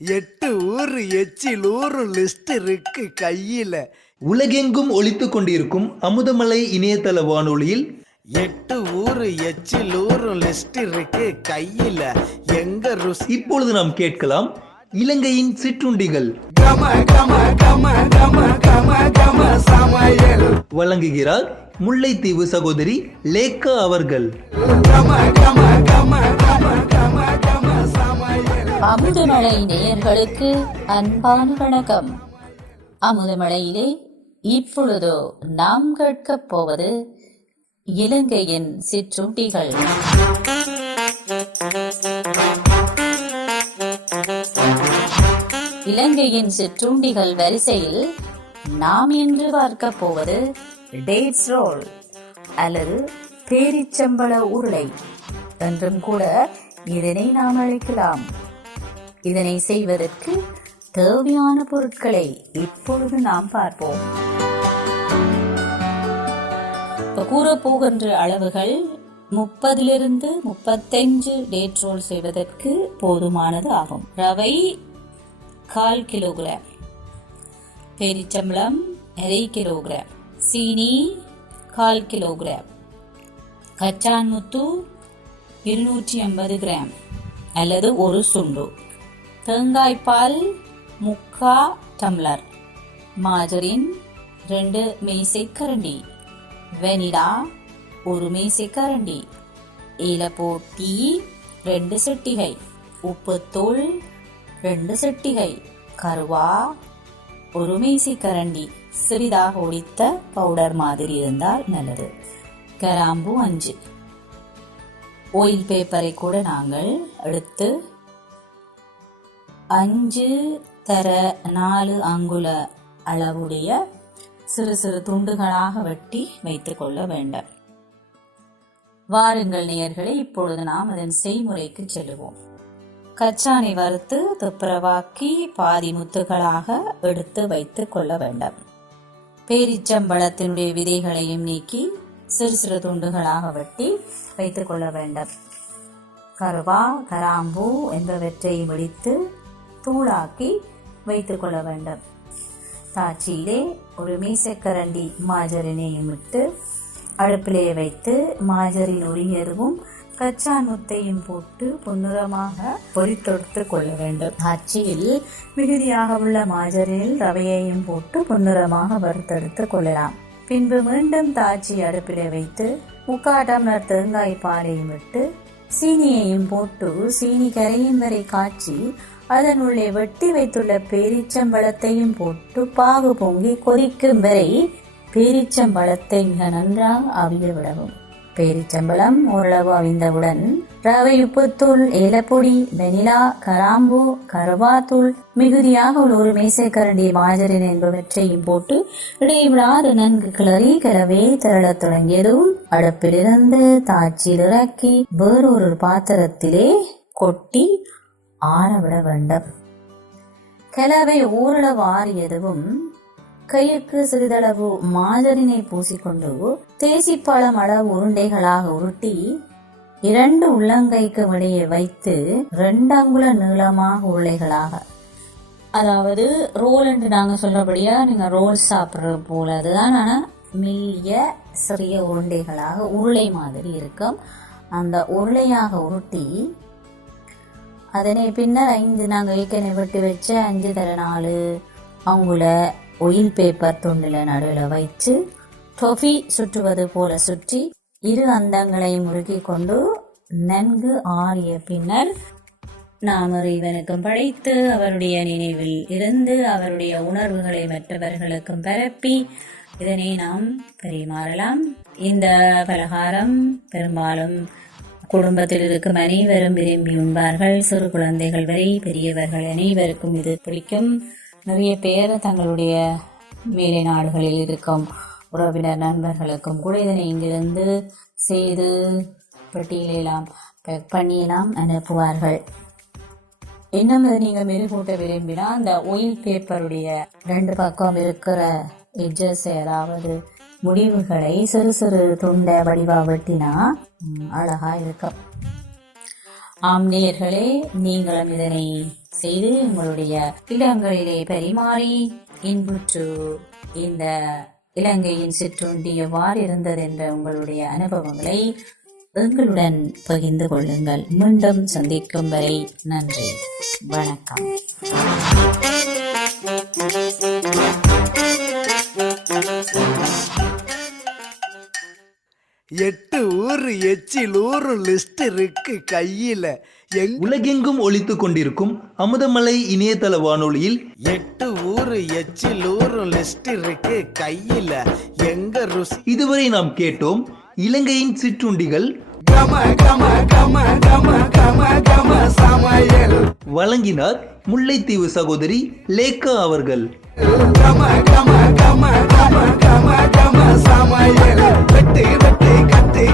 8 ஊரு எச்சில் ஊரு லிஸ்ட் இருக்கு கையில. உலகெங்கும் ஒலித்துக் கொண்டிருக்கும் அமுதமலை இணையதள வானொலியில் 8 ஊரு எச்சில் ஊரு லிஸ்ட் இருக்கு கையில. எங்க ருசி இப்பொழுது நாம் கேட்கலாம் இலங்கையின் சிற்றுண்டிகள். கம கம கம கம கம கம சமையல். வழங்குகிறார் முல்லைத்தீவு சகோதரி லேக்கா அவர்கள். கம கம கம கம கம கம சமையல். அமுதமலை நேயர்களுக்கு அன்பான வணக்கம். அமுதமலையிலே இப்பொழுதோ நாம் கேட்கப் போவது இலங்கையின் சிற்றுண்டிகள். இலங்கையின் சிற்றுண்டிகள் வரிசையில் நாம் இன்று பார்க்க போவது டேட்ஸ் ரோல் அல்லது பேரிச்சம்பழ உருளை என்றும் கூட இதனை நாம் அழைக்கலாம். இதனை செய்வதற்கு தேவையான பொருட்களை இப்பொழுது நாம் பார்ப்போம். கூறப்போகின்ற அளவுகள் 30 to 35 டேட் ரோல் செய்வதற்கு போதுமானது ஆகும். ரவை 1/4 கிலோகிராம், பேரிச்சம்பழம் 1/2 கிலோகிராம், சீனி 1/4 கிலோகிராம், கச்சான் முத்து 250 கிராம் அல்லது ஒரு சுண்டு, தேங்காய்பால் 3/4 டம்ளர், மாஜரின் 2 மேசைக்கரண்டி, வெனிலா 1 மேசைக்கரண்டி, ஏலப்போட்டி 2 சிட்டிகை, உப்புத்தூள் 2 சிட்டிகை, கருவா 1 மேசைக்கரண்டி, சிறிதாக ஒடித்த பவுடர் மாதிரி இருந்தால் நல்லது, கிராம்பு 5. ஆயில் பேப்பரை கூட நாங்கள் எடுத்து 5x4 அங்குல அளவுடைய சிறு சிறு துண்டுகளாக வெட்டி வைத்துக் கொள்ள வேண்டும். வாருங்கள் நேயர்களே, இப்பொழுது நாம் அதன் செய்முறைக்கு செல்லுவோம். கச்சானை வறுத்து துப்புரவாக்கி பாதி முத்துகளாக எடுத்து வைத்துக் கொள்ள வேண்டும். பேரிச்சம்பழத்தினுடைய விதைகளையும் நீக்கி சிறு சிறு துண்டுகளாக வெட்டி வைத்துக் கொள்ள வேண்டும். கருவா, கராம்பூ என்பவற்றையும் இடித்து தூளாக்கி வைத்துக் கொள்ள வேண்டும். தாச்சியிலே 1 மேசைக்கரண்டி மாஜரினையும் விட்டு அடுப்பிலே வைத்து மாஜரின் உரியதுவும் கச்சான் முத்தையும் போட்டு பொன்னிறமாக பொரித்தெடுத்து கொள்ள வேண்டும். தாச்சியில் மிகுதியாக உள்ள மாஜரில் ரவையையும் போட்டு பொன்னிறமாக வறுத்தெடுத்து கொள்ளலாம். பின்பு மீண்டும் தாச்சி அடுப்பிலே வைத்து 3/4 டம்ளர் தேங்காய் பாலையும் விட்டு சீனியையும் போட்டு சீனி கரையும் வரை காய்ச்சி அதனுள்ளே வெட்டி வைத்துள்ள பேரிச்சம்பழத்தையும் போட்டு பாகு பொங்கி கொதிக்கும் வரை பேரிச்சம்பழத்தை மிக நன்றாக அவிய விடவும். பேரிச்சம்பழம் ஓரளவு அவிந்தவுடன் ரவை, உப்புத்தூள், ஏலப்பொடி, வெனிலா, கராம்பு, கருவாத்தூள், மிகுதியாக 1 மேசைக்கரண்டி மாஜரின் என்பவற்றையும் போட்டு இடைவிடாது நன்கு கிளறி கலவை திரளத் தொடங்கியதும் அடுப்பிலிருந்து தாச்சியில் இறக்கி வேறொரு பாத்திரத்திலே கொட்டி ஆறவிட வேண்டும். கலவை ஓரளவு ஆறியதும் கைக்கு சிறிதளவு மாஜரினை பூசிக்கொண்டு தேசிப்பழம் அளவு உருண்டைகளாக உருட்டி 2 உள்ளங்கைக்கு இடையே வைத்து 2 அங்குல நீளமாக உருளைகளாக, அதாவது ரோல் என்று நாங்க சொல்றபடியா நீங்க ரோல் சாப்பிடுறது போல அதுதான், ஆனா மெல்லிய சிறிய உருண்டைகளாக உருளை மாதிரி இருக்கும். அந்த உருளையாக உருட்டி அதனை பின்னர் 5 நாங்கள் ஏற்கனவே வெட்டி வச்ச 5x4 அங்குல ஒயில் பேப்பர் துண்டில் நடுவில் வைத்து டொஃபி சுற்றுவது போல சுற்றி 2 அந்தங்களை முறுக்கி கொண்டு நன்கு ஆறிய பின்னர் நாம் இறைவனுக்கும் படைத்து அவருடைய நினைவில் இருந்து அவருடைய உணர்வுகளை மற்றவர்களுக்கும் பரப்பி இதனை நாம் பரிமாறலாம். இந்த பலகாரம் பெரும்பாலும் குடும்பத்தில் இருக்கும் அனைவரும் விரும்பி உண்பார்கள். சிறு குழந்தைகள் வரை பெரியவர்கள் அனைவருக்கும் இது பிடிக்கும். நிறைய பேர் தங்களுடைய மேலை நாடுகளில் இருக்கும் உறவினர் நண்பர்களுக்கும் கூட இதனை இங்கிருந்து செய்து பெட்டியிலாம் பேக் பண்ணியெல்லாம் அனுப்புவார்கள். இன்னும் இதை நீங்கள் மெருகூட்ட விரும்பினா அந்த ஆயில் பேப்பருடைய 2 பக்கம் இருக்கிற எட்ஜஸ், அதாவது முடிவுகளை சிறு சிறு துண்டை வடிவா வெட்டினா அழகா இருக்கும். ஆம் நேயர்களே, நீங்களும் இதனை செய்து உங்களுடைய இல்லங்களிலே பரிமாறி இன்புற்று இந்த இலங்கையின் சிற்றுண்டி எவ்வாறு இருந்தது என்ற உங்களுடைய அனுபவங்களை எங்களுடன் பகிர்ந்து கொள்ளுங்கள். மீண்டும் சந்திக்கும் வரை நன்றி, வணக்கம். எட்டு ஊரு எச்சில் ஊரும் லிஸ்ட் இருக்கு கையில. உலகெங்கும் ஒலித்துக் கொண்டிருக்கும் அமுதமலை இணையதள வானொலியில் 8 ஊரு எச்சில் ஊரும் லிஸ்ட் இருக்கு கையில. எங்க ருசி. இதுவரை நாம் கேட்டோம் இலங்கையின் சிற்றுண்டிகள். கம கம கம கம கம கம சமையல். வழங்கினார் முல்லைத்தீவு சகோதரி லேக்கா அவர்கள். கம கம கம கம கம கம சமையல். வெட்டு வெட்டு கட்டு